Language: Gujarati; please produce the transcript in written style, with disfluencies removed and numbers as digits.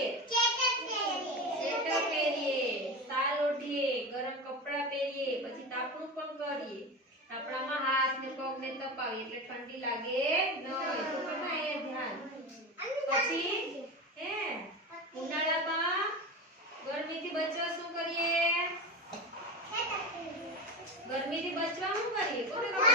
કરીએ? સ્વેટર પહેરીએ, શાલ ઓઢીએ, ગરમ કપડાં પહેરીએ, પછી તાપણું પણ કરીએ. તાપણામાં હાથ ને પગ ને તપાવીએ એટલે ઠંડી લાગે નહીં. તો તમારે એ ધ્યાન. પછી હે ઉનાળામાં ગરમીથી બચવા શું કરીએ? ગરમીથી બચવા શું કરીએ? કોને ખબર?